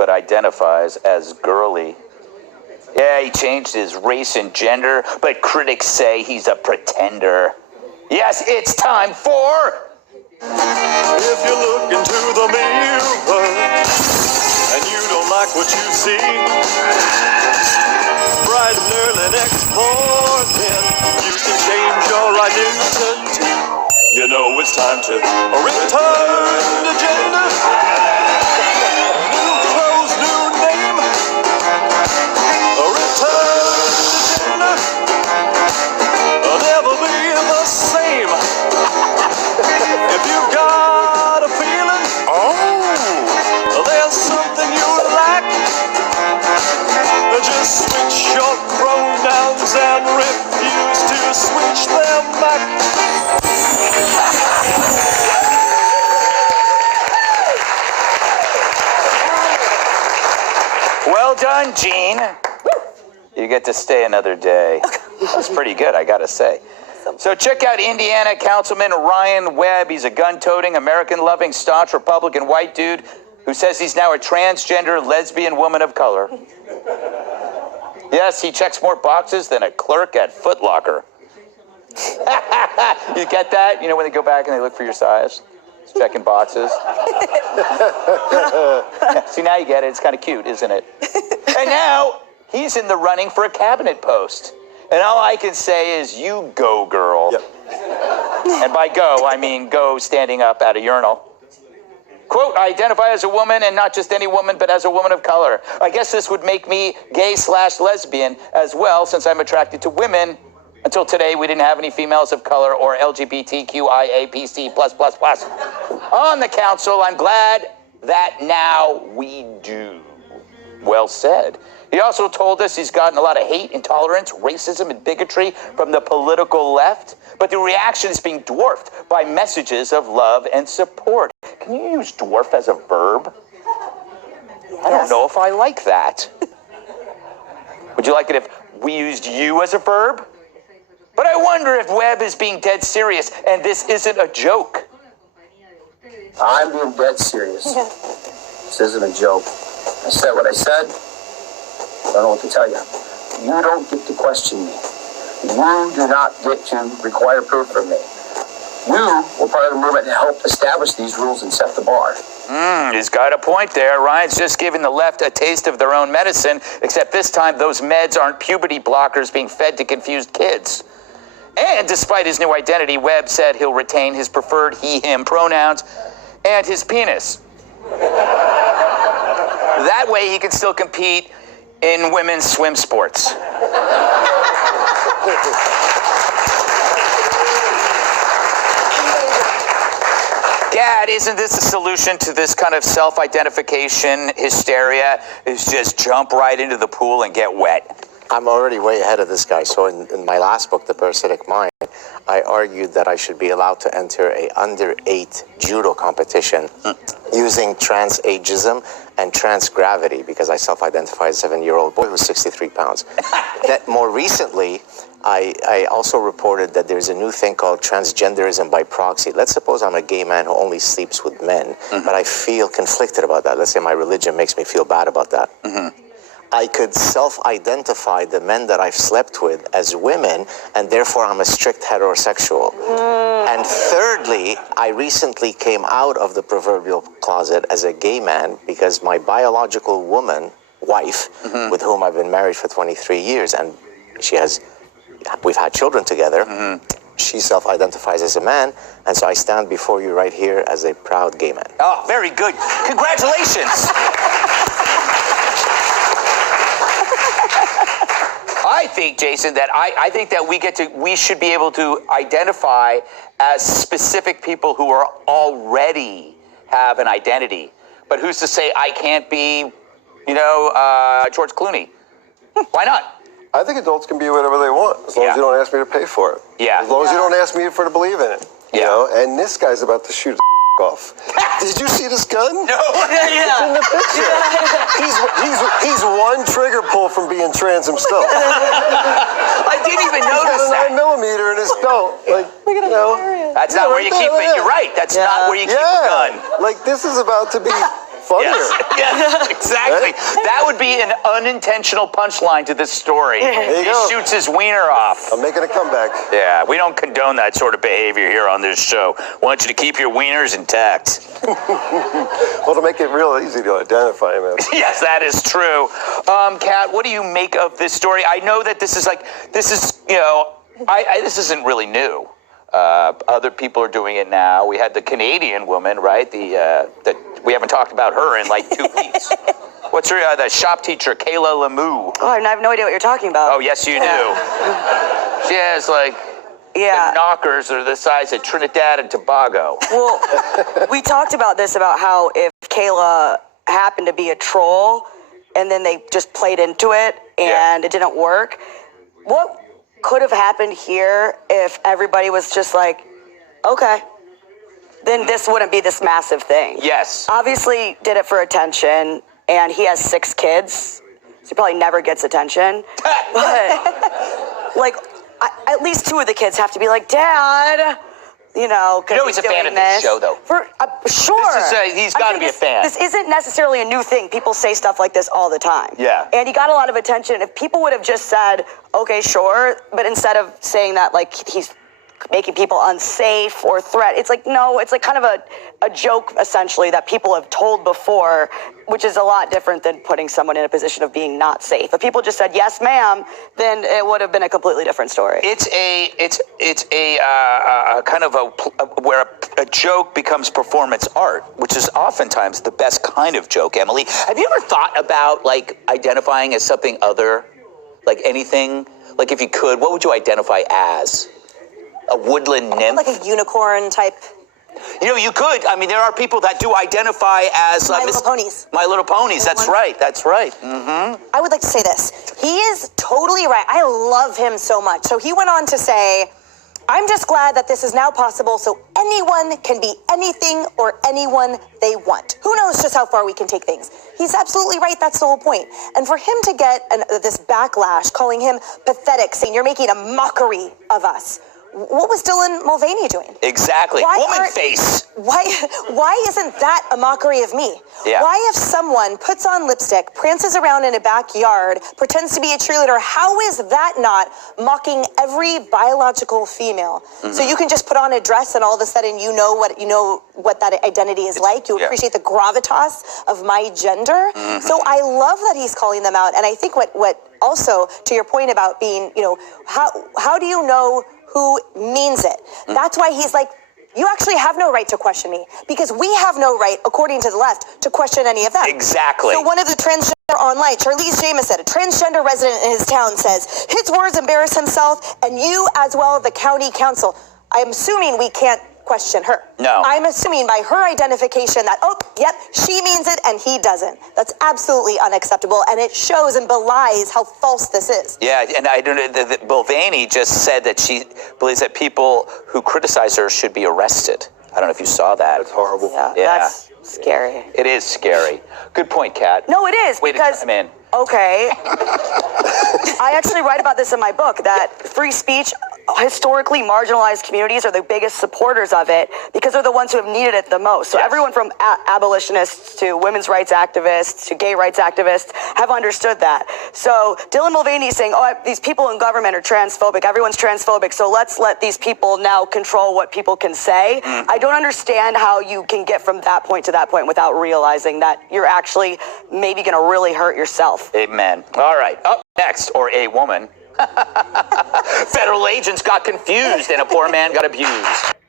but identifies as girly. Yeah, he changed his race and gender, but critics say he's a pretender. Yes, it's time for... If you look into the mirror and you don't like what you see, bright and early next morning, you can change your identity. You know it's time to return to gender. New clothes, new name. Return to gender. Never be the same. If you've got a feeling, there's something you lack, just switch your pronouns and refuse to switch them back. Well done, Gene. You get to stay another day. That's pretty good, I gotta say. So check out Indiana Councilman Ryan Webb. He's a gun-toting, American-loving, staunch Republican white dude who says he's now a transgender lesbian woman of color. Yes, he checks more boxes than a clerk at Foot Locker. You get that? You know when they go back and they look for your size? It's checking boxes. See, now you get it. It's kind of cute, isn't it? And now he's in the running for a cabinet post. And all I can say is, you go, girl. Yep. And by go, I mean go standing up at a urinal. Quote, I identify as a woman, and not just any woman, but as a woman of color. I guess this would make me gay/lesbian as well, since I'm attracted to women. Until today, we didn't have any females of color or LGBTQIAPC+++. On the council, I'm glad that now we do. Well said. He also told us he's gotten a lot of hate, intolerance, racism, and bigotry from the political left, but the reaction is being dwarfed by messages of love and support. Can you use dwarf as a verb? Yes. I don't know if I like that. Would you like it if we used you as a verb? But I wonder if Webb is being dead serious, and this isn't a joke. I'm being dead serious. This isn't a joke. I said what I said. I don't know what to tell you. You don't get to question me. You do not get to require proof from me. You were part of the movement to help establish these rules and set the bar. He's got a point there. Ryan's just giving the left a taste of their own medicine, except this time those meds aren't puberty blockers being fed to confused kids. And despite his new identity, Webb said he'll retain his preferred he/him pronouns and his penis. That way he can still compete in women's swim sports. Dad, isn't this a solution to this kind of self-identification hysteria? Is just jump right into the pool and get wet? I'm already way ahead of this guy. So in my last book, The Parasitic Mind, I argued that I should be allowed to enter a under-8 judo competition using trans-ageism and trans-gravity, because I self-identify as a 7-year-old boy who's 63 pounds. That more recently, I also reported that there's a new thing called transgenderism by proxy. Let's suppose I'm a gay man who only sleeps with men, but I feel conflicted about that. Let's say my religion makes me feel bad about that. I could self-identify the men that I've slept with as women, and therefore I'm a strict heterosexual. And thirdly, I recently came out of the proverbial closet as a gay man because my biological wife, with whom I've been married for 23 years, and we've had children together, she self-identifies as a man, and so I stand before you right here as a proud gay man. Oh, very good. Congratulations. I think, Jason, that I think that we should be able to identify as specific people who are already have an identity. But who's to say I can't be, George Clooney? Why not? I think adults can be whatever they want, as long as you don't ask me to pay for it. Yeah. As long as you don't ask me to believe in it. You know? And this guy's about to shoot his off. Did you see this gun? No. It's in the picture. He's one trigger pull from being trans himself. I didn't even notice that. 9mm in his belt. That's not where you keep it. You're right. That's not where you keep a gun. Like, this is about to be funnier. Yes, exactly. That would be an unintentional punchline to this story. He go. shoots his wiener off. I'm making a comeback. Yeah, we don't condone that sort of behavior here on this show. We want you to keep your wieners intact. Well, to make it real easy to identify him as. Yes, that is true. Kat, what do you make of this story? I know that this isn't really new. Other people are doing it now. We had the Canadian woman, right? That we haven't talked about her in like 2 weeks. What's her, the shop teacher, Kayla Lemieux? Oh, I have no idea what you're talking about. Oh, yes, you do. She has the knockers are the size of Trinidad and Tobago. Well, we talked about this, about how if Kayla happened to be a troll and then they just played into it and it didn't work, what could have happened here if everybody was just like, okay, then this wouldn't be this massive thing. Yes. Obviously did it for attention, and he has 6 kids, so he probably never gets attention. But, at least 2 of the kids have to be like, Dad, because he's a fan of this show, though. Sure. He's got to be a fan. This isn't necessarily a new thing. People say stuff like this all the time. Yeah. And he got a lot of attention. If people would have just said, okay, sure, but instead of saying that like he's making people unsafe or threat, it's like, no, it's like kind of a joke, essentially, that people have told before, which is a lot different than putting someone in a position of being not safe. If people just said, yes, ma'am, then it would have been a completely different story. It's a kind of where a joke becomes performance art, which is oftentimes the best kind of joke, Emily. Have you ever thought about, identifying as something other, anything? If you could, what would you identify as? A woodland nymph? Like a unicorn type. You could. I mean, there are people that do identify as... My Little Ponies. My Little Ponies, that's right. Mm-hmm. I would like to say this. He is totally right. I love him so much. So he went on to say, I'm just glad that this is now possible so anyone can be anything or anyone they want. Who knows just how far we can take things. He's absolutely right. That's the whole point. And for him to get this backlash, calling him pathetic, saying you're making a mockery of us. What was Dylan Mulvaney doing? Exactly. Woman face. Why isn't that a mockery of me? Yeah. Why, if someone puts on lipstick, prances around in a backyard, pretends to be a cheerleader, how is that not mocking every biological female? Mm-hmm. So you can just put on a dress and all of a sudden you know what that identity is like. You appreciate the gravitas of my gender. Mm-hmm. So I love that he's calling them out. And I think what also, to your point about being, how do you know who means it? That's why he's like, you actually have no right to question me, because we have no right, according to the left, to question any of them. Exactly. So one of the transgender online, Charlize Jameson, a transgender resident in his town, says his words embarrass himself and you as well, the county council. I'm assuming we can't question her. No. I'm assuming by her identification that, she means it and he doesn't. That's absolutely unacceptable, and it shows and belies how false this is. Yeah, and I don't know, that Mulvaney just said that she believes that people who criticize her should be arrested. I don't know if you saw that. That's horrible. Yeah, that's scary. It is scary. Good point, Kat. No, it is. Way because, to chime in. Okay. I actually write about this in my book, that free speech, historically marginalized communities are the biggest supporters of it because they're the ones who have needed it the most. So everyone from abolitionists to women's rights activists to gay rights activists have understood that. So Dylan Mulvaney is saying, these people in government are transphobic. Everyone's transphobic. So let's let these people now control what people can say. I don't understand how you can get from that point to that point without realizing that you're actually maybe going to really hurt yourself. Amen. All right. Up next, or a woman. Federal agents got confused and a poor man got abused.